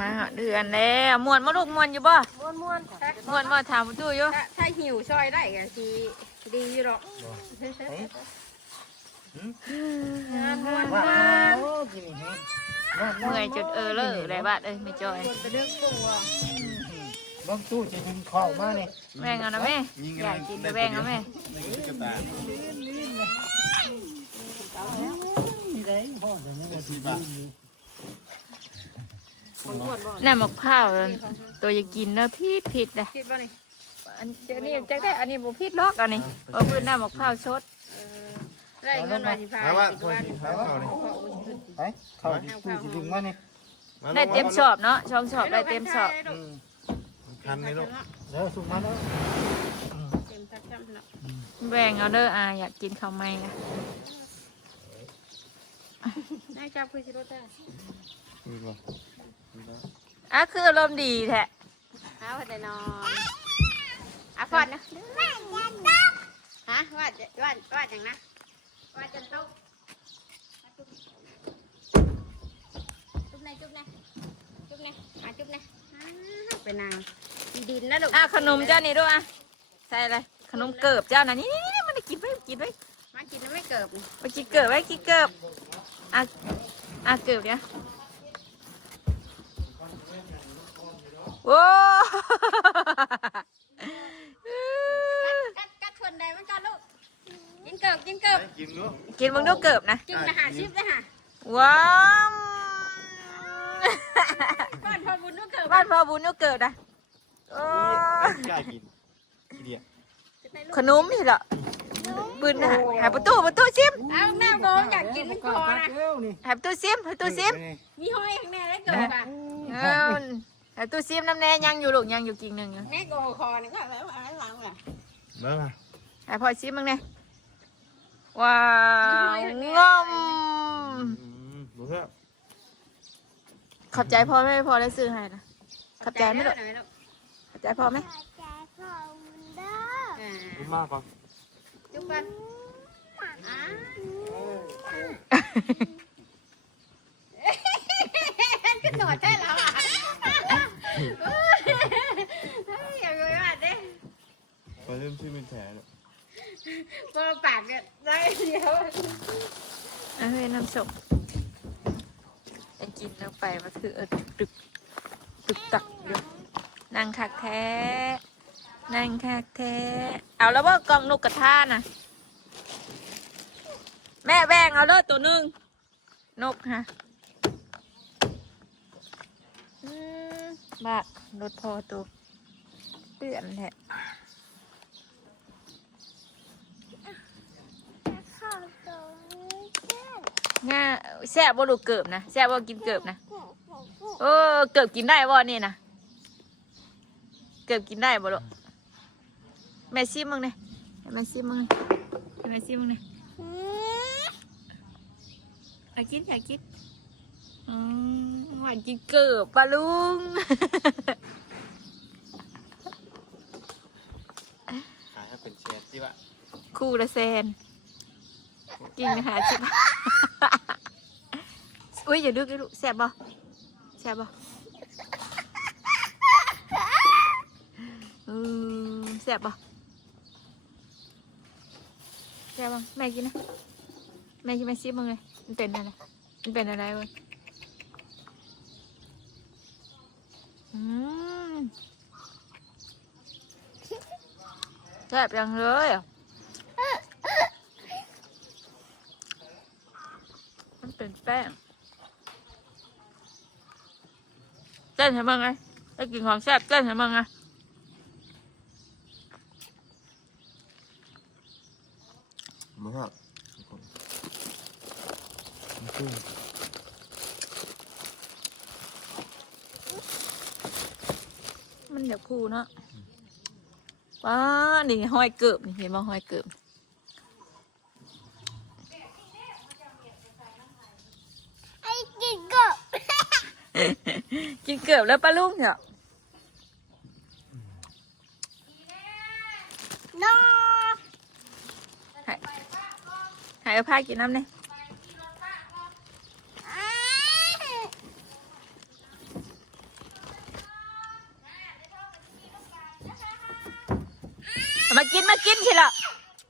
มาหาเดือนแล้วม่วนมาลูกม่วนอยู่บ่ม้วนม้วนม่วนบ่ถามตู้อยู่ถ้าถ้าหิวซอยได้ก็สิดีอยู่หรอกงานม้วนว่ามาโอ้กินอีกนี่เมื่อยจนเออเลอได้บาดเอ้ยไม่จอยคนไปเรื่องตัวเบิ่งตู้จะยิงข้าวมาเนี่ยแบ่งเอานะแม่อยากกินก็แบ่งเอาแม่นี่ได้พ่อแต่ยังบ่สิบาท คนอ้วนบ่น้ำมะพร้าวตัวอยากกินเนอะพิษพิษนะคิดว่านี่อันเดี๋ยวนี้จักได้อันนี้บ่พิษล็อกอันนี้เอาพื้นน้ำมะพร้าวสดเออได้เงินมาสิพาเอาว่าสิคนว่าที่เขาเขาเนี่ยไปเข้าที่ตู้จะยิงมาเนี่ยได้เต็มชอบเนาะช่องชอบได้เต็มชอบอืมคันนี่ลูกเดี๋ยวสุกมาแล้วเต็มทักจำเนาะแบ่งเอาเด้ออาอยากกินข้าวไหม้นะนายจับคุยสิรถได้มีบ่ อะคืออารมณ์ดีแท้เอาไปนอนอะฟอดนะฮะวาดวาดวาดอย่างนะวาดจนตุ๊กจุ๊บในจุ๊บในจุ๊บในอะจุ๊บในอ่าไปนางมีดินนะลูกอะขนมเจ้านี่ด้วยอะใส่อะไรขนมเกิบเจ้าน่ะนี่นี่นี่มันได้กินไว้กินไว้มากินแล้วไม่เกิบนี่ไปกินเกิบไว้กินเกิบอะอะเกิบเนี่ย โว้กัดกัดชวนใดมันกันลูกกินเกิบกินเกิบกินลูกกินมึงดูเกิบนะ กินอาหารชิปเลยค่ะว้าวบ้านพอบุญลูกเกิบบ้านพ่อบุญดูเกิบนะโอ้กล้ากินทีเดียวขนมนี่เหรอบืนนะหาประตูประตูซิมเอาแม่โบอยากกินมันคอนะเร็วนี่หาประตูซิมหาประตูซิมมีห้อยข้างในแล้วเกิบอะเออ หาประตูซิมน้ำแน่ยังอยู่ลูกยังอยู่กิ่งหนึ่งอยู่แม่โกคอนี่ก็แล้วอันหลังอะมามาหาพอซิมมึงเนี่ยว้าวงอมดูเถอะขอบใจพ่อไหมพ่อได้ซื้อให้นะขอบใจไหมลูกขอบใจพ่อไหมอ่าดูมากก่อนจุ๊บกันอ่าขึ้นหนวดใช่แล้ว อะเฮ้ยอย่าไปว่าเด้พอเริ่มชื่อเป็นแผลเนี่ยพอปากเนี่ยได้เดียวเอาให้น้ำสมไอ้กินลงไปมาคือเออตึกตึกตักอยู่นั่งคักแท้ นั่งคักแท้ เอาแล้วว่ากองนกกระทาน่ะ แม่แบงเอาเลยตัวหนึ่งนกฮะ มบ้ารถพอตัวเปื่อนแหละง่าแซ่บบ่ลูกเกิบนะแซ่บบ่กินเกิบนะเออเกิบกินได้บ่นี่นะเกิบกินได้บ่ลูกแม่ซิมมึงเนี่ยให้แม่ซิมมึงเลยให้แม่ซิมมึงเนี่ยอยากกินอยากกินอืม หวานกินเกิบปะลุง ขายให้เป็นแชร์ที่ว่าคู่ละแซน กินหาชิบอุ้ยอย่าดึกเลยลูกแสบบ่แสบบ่อืมแสบบ่แสบบ่แม่กินนะ แม่กินแม่ซิบมึงเลยมันเป็นอะไรมันเป็นอะไรวะอืม แสบจังเลยอ่มันเป็นแป้งเต้นให้มึงไงได้กินของแซ่บเต้นให้มึงไง มาครับขึ้น มันเดี๋ยวคูเนาะ ว้านี่ห้อยเกือบนี่เห็นบ่ห้อยเกือบไอ้กินก็กินเกือบแล้วปลาลุงเนี่ยน้องหายหายเอาผ้ากินน้ำเนี่ย อ้า มา กินมากินทีละ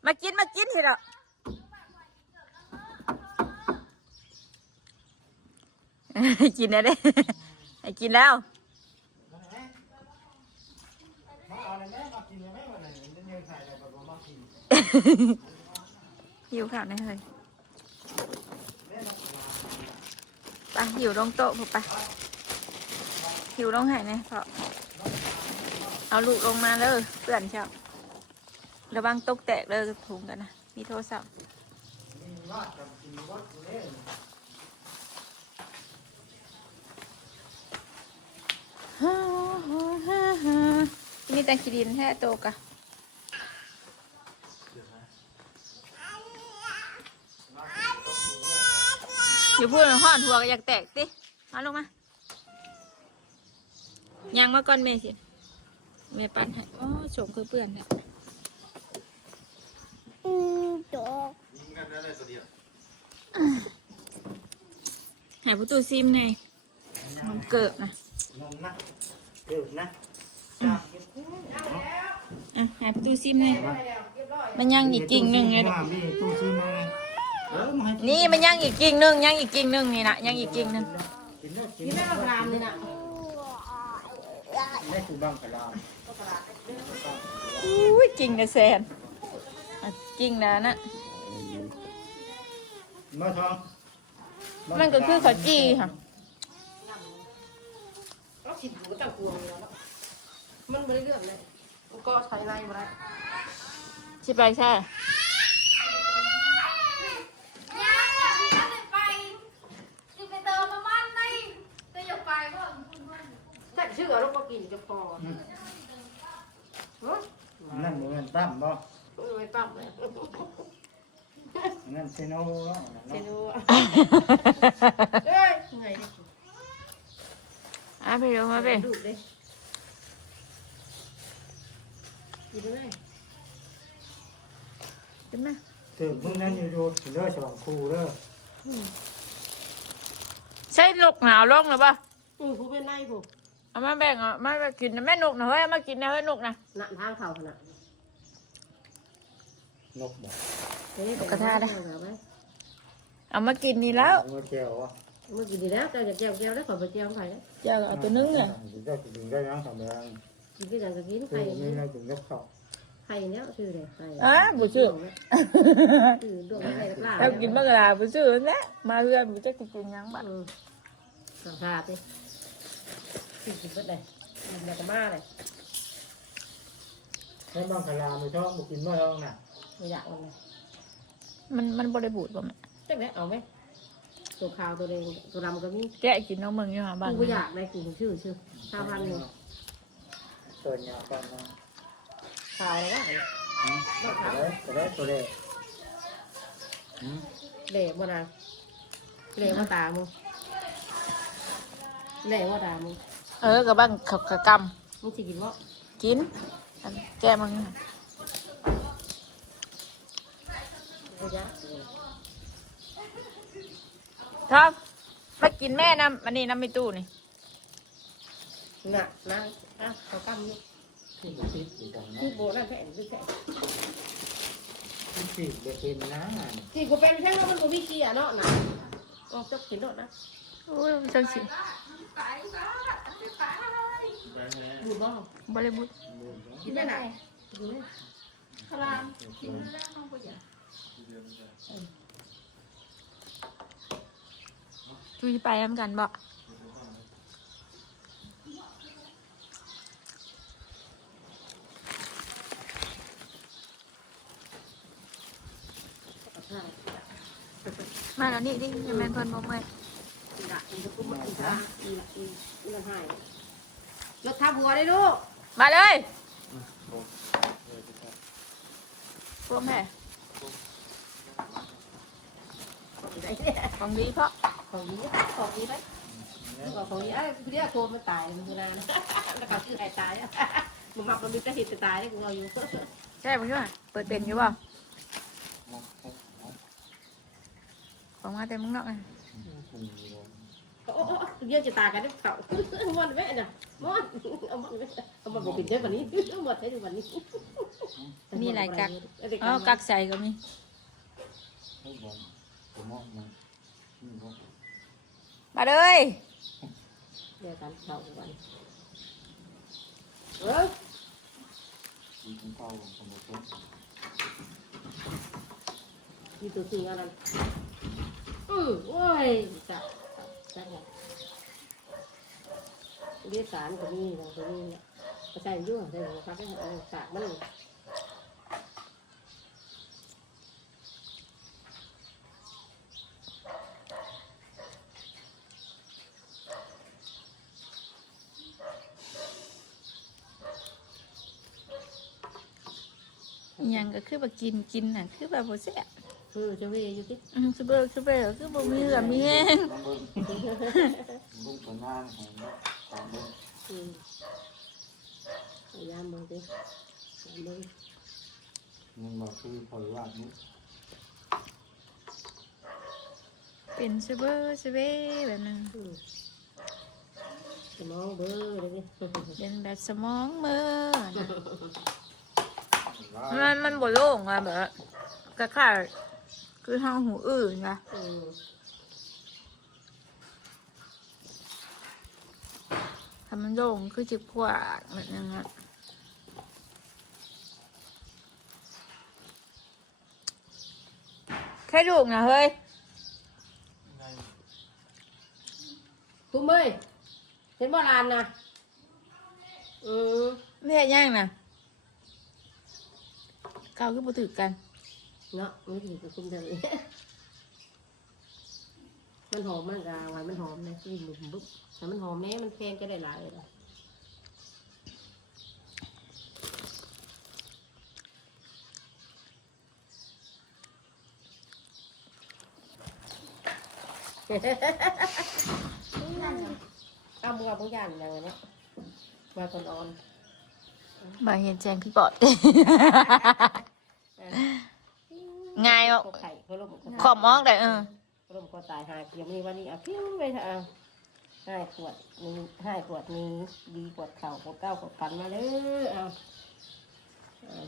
มากินมากินทีละกินได้เด้กินแล้วหิวข้าวหนะเฮ้ยไปหิวลงโต๊ะพอไปหิวลงไหนเนี่ยพอเอาลูกลงมาเลยเพื่อนเช่า ระวังตกแตกเลยถุงกันนะ มีโทรศัพท์มีว่ามีแต่ขี้ดินแท้โตกะอยู่พูดห่อนหัวก็อยากแตกติมาลงมา ยังมาก่อนเมย์สิเมย์ปั่นให้อ๋อโฉมคือเปื่อนเนี่ย มโตใหายประตูซิมไงมันเกิดนะนมนะเกิดนะอะใหายประตูซิมไงมันยังอีกกิ่งหนึ่งเลยว่ามีตู้ซื้อมาเออมาให้นี่มันยังอีกกิ่งหนึ่งยังอีกกิ่งหนึ่งนี่นะยังอีกกิ่งหนึ่งกินเนื้อกินกินเนื้ได้อมากรามเลยนะได้คือบ้างกะลาอุ้ยกิ่งนะแซน อะกิ่งนะนะมาทองมันก็คือข้าวจีค่ะก็สิบหัวต่างกวงเลยแล้วมันไม่ได้เรื่องเลยก็ใช้ในมาได้ชิไปใช่แต่ชื่อเราก็กินจะพอเฮ้ยนั่นเหมือนตั้มบ่ ไม่ปั๊บเลยนั่นเซโน่เนาะเจนูเอ้ยไงอะไปดูมาไปดูดิกินได้ขึ้นมาถึงมึงนั่นอยู่ดูเด้อฉลองครูเด้อใช่นกหนาวลงหรือเปล่าอือผู้เป็นนายผู้เอามาแบ่งอะมากินนะแม่นกนะเฮ้ยเอามากินนะเฮ้ยนกนะหนักทางเข่าขนาด นกบ่เอามากินนี่แล้วเอามาเจียวอะเมื่อกี้ดีแล้วเจ้าจะเจียวเจียวได้ขอไปเจียวไปแล้วเจ้าเอาตัวนึงเลยถึงได้ถึงได้ยังทำแรงกินก็อย่างจะกินคืไข่อนี่เราถึงได้เข้าไข่เนี้ยชื่ออะไรไข่อะบุชื่อชื่อดวงอะไรกล้าเอากินมากลาบุชื่อนะมาเรือนบุจะกินยังบ้างอืมสังขาดดิกินกินก็ได้กินแล้วก็มาเลย ให้บ้างกะลาไม่ชอบมากินมาลองน่ะไม่อยากมันเลยมันมันบริบูรณ์ป่ะแม่จังไดเอาไหมตัวขาวตัวแดงตัวดำก็มีแกะกินน้องเมืองอยู่หาบ้านกูอยากได้กินชื่อชื่อชาวพันธุ์หนึ่งเปิดยาก่อนนะขาวอะไรวะตัวได้ตัวได้ตัวได้เหล่บ่นางเหล่บ่ตามึงเหล่บ่ตามึงเออกับบ้านขับกะกมึงสิกินบ่ำกิน อันแกะมึงไม่ยากครับมากินแม่น้ำอันนี้น้ำไม่ตู้นี่น่ะนะอะเขากำนี่ที่ติดอยู่ตรงนั้คืนอโบนั่นแค่คือแค่ที่ติดเด็กเป็นนะที่กูเป็นแค่ว่ามันกูมีเกียร์เนาะนะออกจกกินโดดนะโอ้ยจังสิ ดูบ้างบริบูรณ์กินได้ไหนดูไหมจุยไปน้ำกันบ่ใช่มาแล้วนี่ดิยังแม่นเพิ่นบ่เมื่อยอีละอีละกูมาอีละอีละอีอีละหาย รถทับหัวได้ลูกมาเลยพวกแม่ได้เนี่ยของดีเพราะของนี้ของนี้ไหมของนี้ไอ้คือเรียกโคมันตายมันคือนานแล้วเขาชื่อไอ้ตายอะมึงมักมันมีแต่เหตุตายได้กูเอาอยู่ใช่ผมช่วยเปิดเป็นอยู่เปล่าของมาแต่มึงนอกไง โอ้โอ้เยอะจะตายกันได้เต่ามันแม่น่ะมันเอามันเอามันบอกกินได้วันนี้หมดได้วันนี้ มีหลายกักอ๋อกักใส่ก็มีให้ผมผมมองมันนี่ผมมาเลย เดี๋ยวกันเข้าวันเออกินข้าวผมบอกว่ามีตัวจริงอะไรอือโอ้ยจับ จับจับเรีสารก็มีนะก็มีนะก็ใส่ยุ่งใส่หัวครับเอาสากมันอิหยังก็คือแบบกินกินน่ะ คือแบบบ่แซ่ คือจะเวอยู่ที่อืมคือเบอร์คือเบอร์คือบ่มีเหลือมีแห้งน้องเบิ้งลุงตัวงานของตามเบิ้งอืมพยายามมึงดิมึงมันมาคือพลวาดนี้เป็นซิเบอร์ซิเบอร์แบบนั้นอืมสมองเบอร์เลยนี่เป็นแบบสมองเบอร์น่ะลามันมันบ่โล่งอะแบบก็ค่ายๆ คือทางหูอื่นนะอืมถ้ามันโล่งคือจิบกว่าแบบนั้นอะแค่ดูกนะเฮ้ยคุ้มเอ้ยเห็นโบราณนะอืม ไม่ใช่ย่างนะเกาคือบ่ถือกัน เนาะไม่ถือกับคุ้มเลยมันหอมมันกาไว้มันหอมเลยที่หลุมบุ๊บแต่มันหอมแน่มันแพงจะได้หลายเลยเอามือเอามือย่างอย่างเนี้ยมาก่อนนอนบ่เห็นแจงพี่ปอด ง่ายอะเขาไข่เขาลมขอบมอกได้เออเขาลมเขาตายหาเกี่ยวมีวันนี้อะพิ้วไปเถอะเอาให้ขวดนี้ให้ขวดนี้ ดีกวดเข่าขวดเก้าขวดพันมาเด้อเอาเอา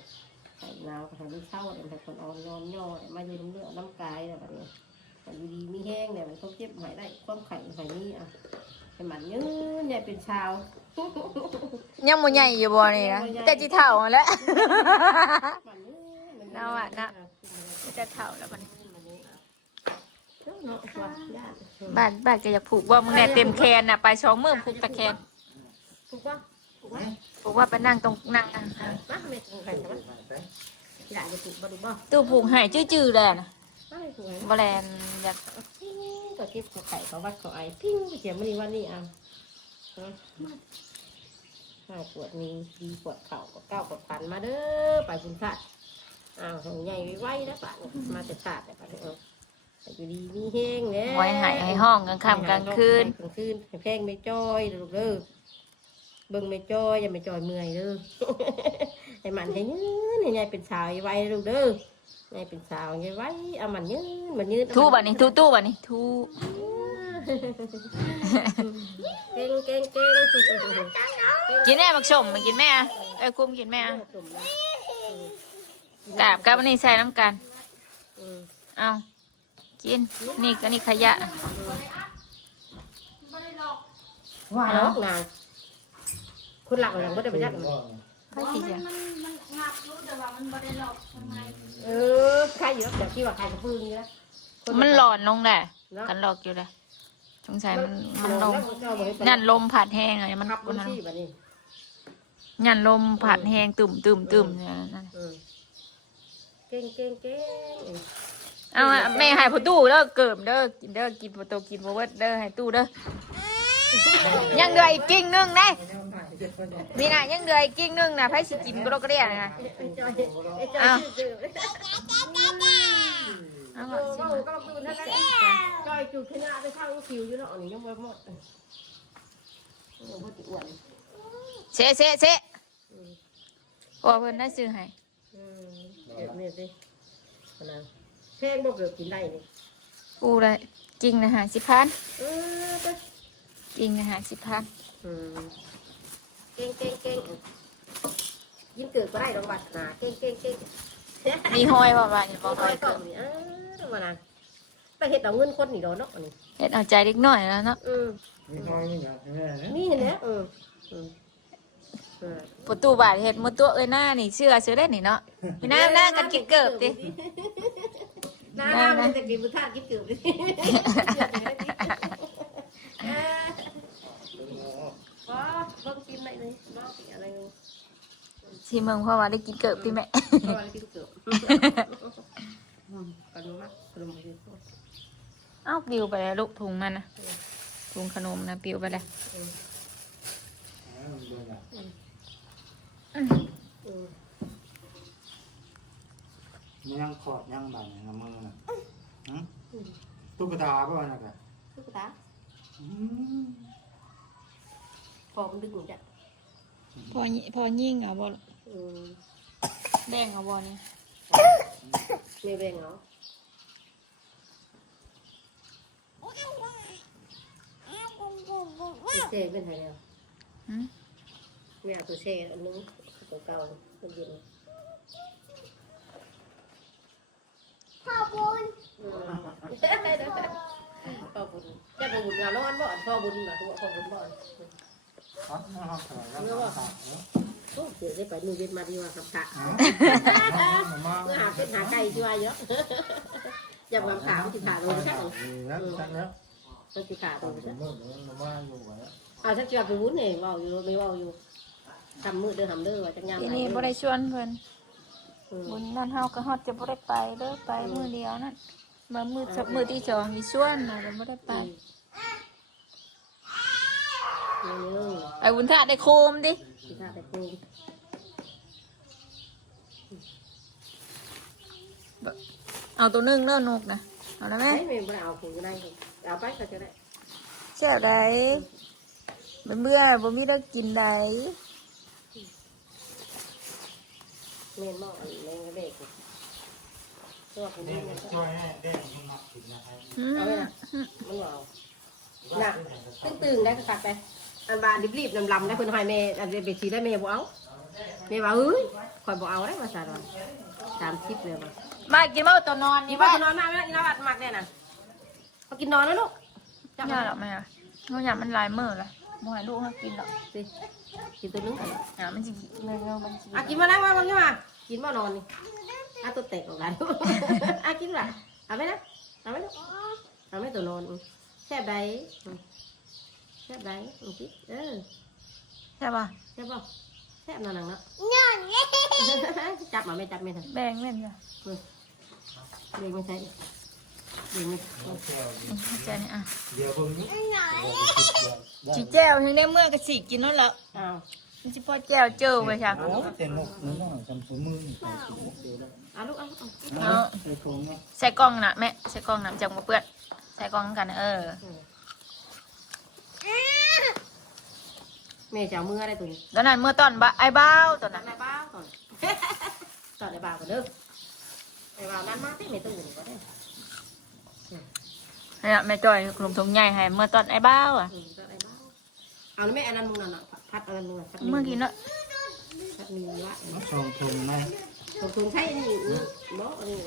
ไข่นาวกับไข่ลูกเช่าเดี๋ยวให้คนอ่อนนอนย่อมาอยู่น้ำเลือดน้ำกายเนี่ยแบบนี้ไข่ดีๆมีแห้งเนี่ยมันเขาเจ็บหายได้ความไข่ไข่นี้อะให้มันยืนเนี่ยเป็นชาวยังบ่ใหญ่อยู่บ่นี่นะแต่จิเท่ามาแล้วมันยืนมันยืเอาอะนะ จะเท่าแล้วมันเนาะว่าญาติบ้านบ้านก็อยากผูกว่ามึงเนี่ยเต็มแคนน่ะไปสองมือผูกตะแคนถูกปะถูกปะผูกว่าไปนั่งตรงนั่งนั่งมาไม่ถูกใครใช่ไหมอยากจะถูกบ่ถูกบ่ตู้ผูกใหายจื้อๆเลยนะไม่ถูกไหมบ่แลนอยากก็เก็บเขาไข่เขาวัดเขาไอปิ้งเสียมันนี่วันนี้อะห้าปวดนี้ดีปวดเข่าก็เก้าปวดฟันมาเด้อไปคุณพระ อ้าวหงใหญ่ไว้แล้วปะมาแต่ชาติแต่ปะเออแต่อยู่ดีมีแห้งเนี่ยไว้ใหายให้ห้องกลางค่ำกลางคืนกลางคืนแพงไม่จ้อยลูกเด้อเบิ่งไม่จ้อยอย่าไม่จ้อยเมื่อยเด้อไอ้มันให้ยืนให้ยายเป็นสาวไว้ลูกเด้อยายเป็นสาวอย่าไว้เอามันยืนมันยืนทูบัดนี้ทูตู้บัดนี้ทูเก่งเก่งเก่งกินแม่บักชมมากินแม่อะเอ้ยกุ้มกินแม่อะ กราบกับอันนี้ใส่น้ำกันเอากินนี่ก็นี่ขยะ ว่าแล้วนางคนหลักหลังก็ได้ไปยักใครสิจ้ะเออใครอยู่แล้วเดี๋ยวที่ว่าใครจะฟื้นนี่นะมันหลอนลงแหละกันหลอกอยู่เลยสงสัยมันมันลมนั่นลมผัดแห้งอะไรมันขับมันมันที่แบบนี้นั่นลมผัดแห้งตุ่มตุ่มตุ่มเนี่ยนั่นเก่งเก่งเก่งเอาอะแม่ให้พ่อตู้เด้อเกิมเด้อกินเด้อกินพอโตกินพอเวิร์ดเด้อให้ตู้เด้อยังเหลืออีกกิ่งหนึงนะมีน่ะยังเหลืออีกกิ่งหนึงนะไผสิกินก็โลกเรียนะไอ้จอยไอ้จอยชื่อเอาเอก่อนอสิว่าก็ปืนนั่นแหละจอยจุดขนาไปข้างคิวอยู่เนาะนี่ยังไม่หมดเซะเซะเซะโอ้เพิ่นได้ซื้อให้ อืมเดี๋ยวนี่สิขนาดเพลงบ่เกิดกินได้นี่กูเลยกิ่งนะหาสิพันเออไปกิ่งนะหาสิพันอืมเก่งเก่งเก่งกินเกิดก็ได้ดอกบัดนาเก่งเก่งเก่งมีห้อยบ่ว่านี่บ่บ่ห้ค่ออยยเกิก็บนี่เออว่านะไปเฮ็ดเอาเงินคนนี่ดอกเนาะอันนี้เฮ็ดเอาใจเล็กน้อยแล้วเนาะอืมมีน้อยนี่เหรอใช่ไหมเนี่ยมีเห็นแล้วเอออืมเออ ประตูบาดเฮ็ดมือตัวเอ้ยหน้านี่เชื่อเชื่อได้นี่เนาะพี่น้าหน้ากันกินเกิบติน้าน้ามันจะกินบุทากินเกือบดิว้าเบิ่งกินได้เลยบ้าสิอะไรเนาะสิเมืองเพราะว่าได้กินเกิบติแม่เพราะว่ากินเกือบอืมขนมมากขนมกินเอ้าปิวไปแล้วลูกถุงมันนะถุงขนมนะปิวไปแล้วอ่า มันเดือดอะอืมมันยังขอดยังบันในมือน่ะหึตุ๊กตาป่ะน่ะกะตุ๊กตาอืมพอมันดึงหนูจ้ะพอพอยิ่งเอาบ่อืมแดงเอาบ่นี่ไม่แบ่งเนาะเจ๊เป็นไงเนี่ยหืมไม่เอาตัวเช่อันนึง ตัวเก่ามันเย็นพ่อบุญอืมพ่อบุญจะพ่อบุญงานร้อนบ่พ่อบุญนะตัวพ่อบุญบ่อ๋อเอาเอาเอาเอาเอาเอาโอ้เดี๋ยวได้ไปนู่นเย็นมาดีกว่าครับค่ะเอาเอามาเมื่อหาเป็ดหาไก่ช่วยเยอะอย่าความขาวที่ขาลงใช่ไหมแล้วชักแล้วต้องที่ขาลงผใช่มว่าเดี๋ยวมันว่าอยู่ไว้เอาฉันจะไปวุ้นเองว่าอยู่ไม่ว่าอยู่ ทำมือเด้อทำเด้อว่าจังยามทีนี้บ่ได้ชวนเพิ่นอืมบุญนั่นเฮาก็ฮอดจะบ่ได้ไปเด้อไปมื้อเดียวนั่นมามื้อสักมื้อที่สองอีชวนน่ะก็บ่ได้ไป อืมนี่ไปบุญทาได้โคมดิ ที่ขาไปคูเอาตัวหนึงเด้อนกนะเอาได้ไหมไม่ไม่ไม่เอาคูก็ได้เอาไปก็จะได้ เชื่อได้มันเบื่อบ่มีได้กินได้ เมนหม้ออันเมนก็เด็กตัวคุณนี่นี่มันช่วยให้เด้งมันมาถึงนะครับอืมเอาไปนะมันเอาหนักตึ้งตึงได้ก็ตัดไปอันบานรีบๆลำๆได้คนให้แม่อันเบทีได้แม่บ่เอาแม่ว่าเอ้ยคอยบ่เอาได้มาสารสามสิบเลยมามากินบ่ตัวนอนนี่นี่ว่าว่าจะนอนมาไหมนี่นอนมักเนี่ยนะมากินนอนนะลูกจับย่าหรอแม่เฮาอยากมันลายมื้อละ บ่ให้ลูกเฮากินหรอกสิกินตัวนึงอ่ามันสิเงามันสิอะกินมาแล้วมาบางทีมากินมานอนนี่อะตัวเตะออกกันอะกินละเอาไหมนะเอาไหมลูกเอาไหมตัวนอนแซ่บใดแซ่บใดโอเคเออใช่ป่ะแซ่บบ่แซ่บนอนหนังเนาะนอนเล่นจับมาไม่จับไม่ทันแบ่งแม่นจ้ะเด็กไม่ใช่เด็กไม่ ใจนี่อะเดี๋ยวเพิ่งนี้นอนสิแจ้วถึงได้เมื่อก็สิกินนั่นแหล้วอ้าวมันสิพอแจ้วเจอไปจ้ะโอ้เต็มหมกนี่ต้องจำสมือนี่ไปกินหมกเดียวแล้วเอาลูกเอาเอาเอาไอ้ของเนาะใส่กล้องน่ะแม่ใส่กล้องน่ะจังบ่เปื้อนใส่กล้องกันเออแม่จะเอามืออะไรตัวนี้ตอนนั้นเมื่อตอนบะไอ้บ้าวตอนนั่นั้นนในบ้าวก่อนก่อนในบ้าวก่อนเด้อในบ้าวนั้นมาที่ไม่ตู้นี่ก็ได้เนี่ยแม่จ้อยขนมทงใหญ่ให้เมื่อตอนไอ้บ้าวอะอืมก็ในบ้าวเอาแล้วแม่อันนั้นมึงนั่นน่ะพัดอันนั้นมึงน่ะพัดเมื่อกี้เนาะพัดมีวะน้องสองถุงไหมถุงถุงไทยนี่บ่อันนี้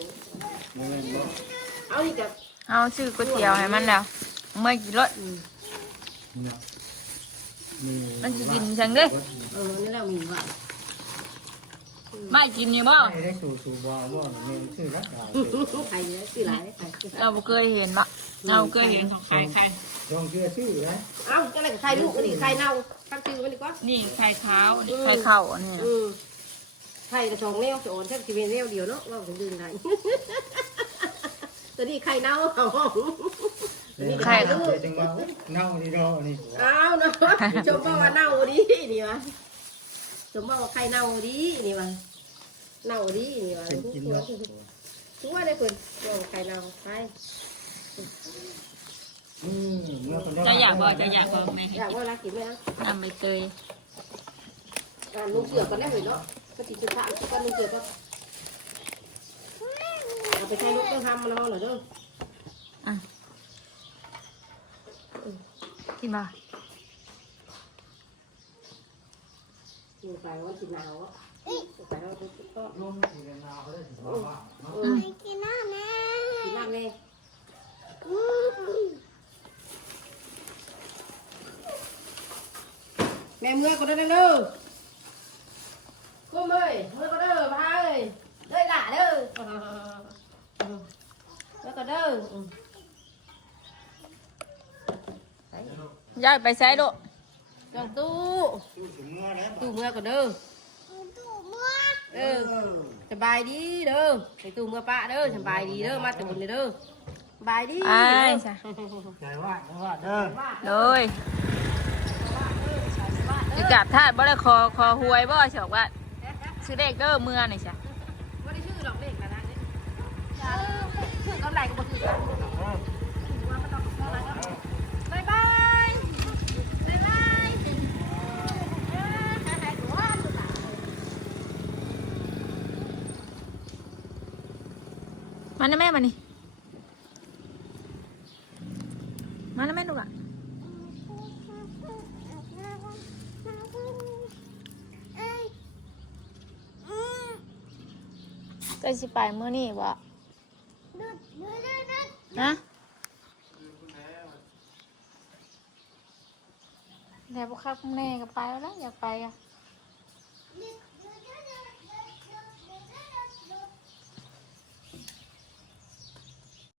ไม่เป็นบ่เอานี่กับเอาซื้อก๋วยเตี๋ยวให้มันแล้ว เมื่อกี่รถอืมเนี่ยมีมันสิกินจังเด้เออนี่แล้วมีวะไม่กินนี่บ่ไม่ได้สูสูบว่าว่าเมนชื่อรักดาวใครเนี่ยคือหลายใครคือหลายเราบ่เคยเห็นบ่ เราเคยเห็นของใครใครลองเชื่อชื่อนะเอาก็อะไรกับใครลูกอันนี้ใครเน่าตั้งชื่อมันดีกว่านี่ไข่ขาวนี่ไข่เข้าอันนี้นะอืมไข่กระสองแนวจะโอนแทบจะเป็นแนวเดียวเนาะว่าถึงดึงไข่ตัวนี้ไข่เน่าเอาห้องตัวนี้ไข่ไข่ลูกจังว่าเน่านี่ก็นี่อ้าวเนาะชมว่าว่าเน่าดีนี่วะชมว่าว่าไข่เน่าดีนี่วะเน่าดีนี่วะเป็นกินเนาะทุกวันเลยคุณว่าไข่เน่าไข่อืมเมื่อคน จะอยากบ่จะอยากบ่แม่ให้อยากกินว่ารักกินไหมอะน้ำใบเตยอ่าลุงเสือกันได้เลยเนาะก็ติดชุดผ้าก็ลุงเสือก็เอาไปใช้ลูกต้องทำมันเอาเหรอเด้อกินบ่อยู่ไปวันสิหนาวอะไปเอาตุ๊กตุ๊กก็ลงทีละนาวก็ได้ถึงว่าเนาะไปกินน้ำแม่กินน้ำเลยอืมแม่เมื่อก็ได้เด้อกูเมื่อยเมื่อก็เด้อพาเอ้ยเด้อหล่าเด้อเมื่อก็เด้อย้ายไปใช้โลกจองตู้ตู้ถึงเมื่อแล้วตู้เมื่ อก็เด้อตู้มั่วเออสบายดีเด้อไปตู้เมื่อป้าเด้อสบายดีเด้อมาแต่บุญเด้อส บายดีไอ้ใช่ใจว่าใจว่าเด้อเลยจะกลับท่าบ่ได้คอคอหวยบ่เฉอกว่าซื้อเลขเด้อเมื่อนี่ใช่ไม่ได้ชื่อดอกเล็กนะนะเนี่ยชื่อกำไรก็บ่ชื่อกันบายบายบายบายมานะแม่มานี่มานะแม่ลูกอะ เอ้ยอืม ก็สิ ไปเมื่อนี่บ่ดูดูดูดูนะแต่พวกข้าพวกแม่ก็ไปแล้วอยากไปอะ